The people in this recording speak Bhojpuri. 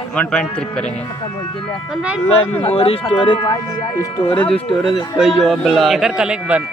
1.3 करे हैं मेमोरी स्टोरेज स्टोरेज स्टोरेज कोई जो ब्लैक एकर कलेक्ट बन